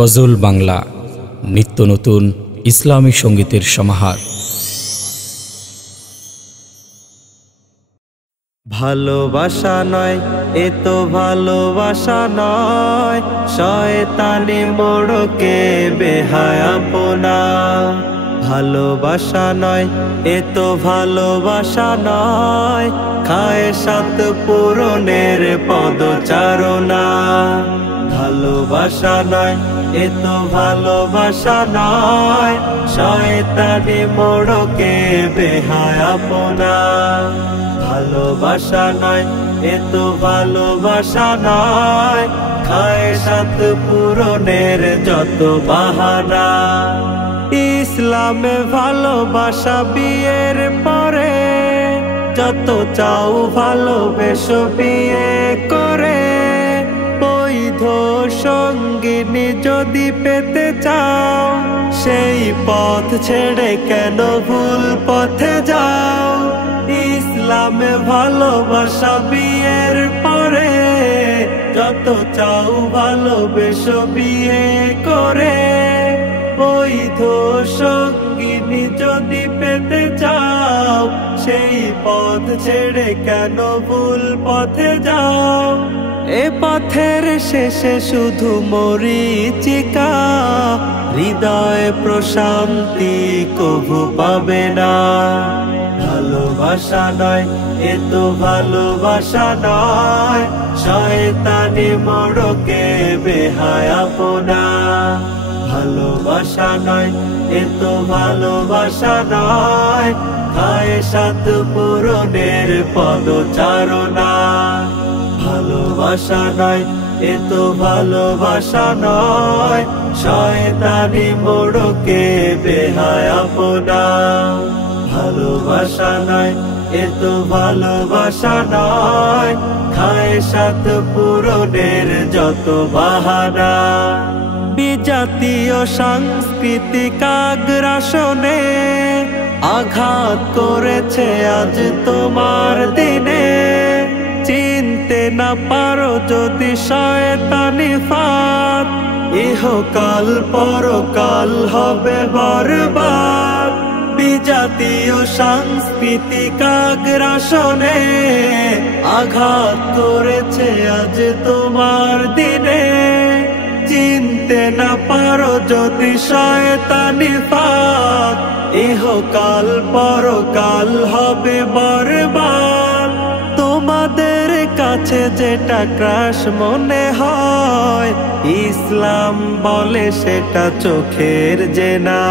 গজল বাংলা নিত্য নতুন ইসলামী সঙ্গীতের সমাহার। ভালোবাসা নয় এ তো ভালোবাসা নয়, শয়তানি মোড়কে বেহায়াপনা। ভালোবাসা নয় এ তো ভালোবাসা নয়, খায়সাত পূরণের পদচারণা। ভালোবাসা নয় এ তো ভালোবাসা নয়, শয়তানি মোড়কে বেহায়াপনা। ভালোবাসা নয় এ তো ভালোবাসা নয়, খায়সাত পূরণের যত বাহানা। ইসলামে ভালোবাসা বিয়ের পরে, যত চাও ভালোবেসো বিয়ে করে। বৈধ সঙ্গিনী যদি পেতে চাও, সেই পথ ছেড়ে কেন ভুল পথে যাও। ইসলামে ভালোবাসা বিয়ের পরে, যত চাও ভালোবেসো বিয়ে করে। বৈধ সঙ্গিনী যদি পেতে চাও, সেই পথ ছেড়ে কেন ভুল পথে যাও। এ পথের শেষে শুধু মরীচিকা, হৃদয়ে প্রশান্তি কভু পাবে না। ভালোবাসা নয় এ তো ভালোবাসা নয়, শয়তানি মোড়কে বেহায়াপনা। ভালোবাসা নয় এ তো ভালোবাসা নয়, খায়সাত পূরণের পদচারণা। ভালোবাসা নয় এ তো ভালোবাসা নয়, শয়তানি মোড়কে বেহায়াপনা। ভালোবাসা নয় এ তো ভালোবাসা নয়, খায়সাত পূরণের যত বাহানা। বিজাতীয় সাংস্কৃতিক আগ্রাসনে আঘাত করেছে আজ তোমার দিনে। চিনতে না পারো যদি শয়তানি ফাঁদ, ইহকাল পরকাল হবে বরবাদ। বিজাতীয় সাংস্কৃতিক আগ্রাসনে আঘাত করেছে আজ তোমার দিনে। চিনতে না পারো যদি শয়তানি ফাঁদ, ইহকাল পরকাল হবে বরবাদ। তোমাদের কাছে যেটা ক্রাশ মনে হয়, ইসলাম বলে সেটা চোখের জেনা।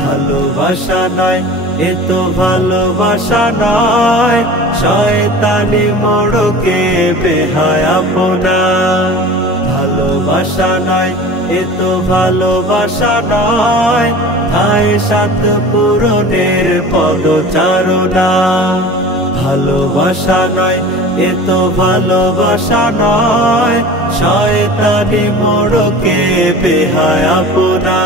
ভালোবাসা নয় এ তো ভালোবাসা নয়, শয়তানি মোড়কে বেহায়াপনা। ভালোবাসা নয় এ তো ভালোবাসা নয়, খায়সাত পূরণের পদচারণা। ভালোবাসা নয় এ তো ভালোবাসা নয়, শয়তানি মোড়কে বেহায়াপনা।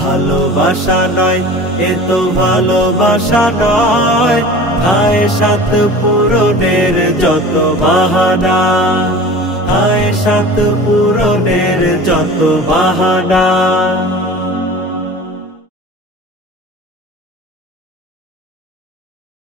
ভালোবাসা নয় এ তো ভালোবাসা নয়, খায়সাত পূরণের যত বাহানা। খায়সাত পূরণের যত বাহানা।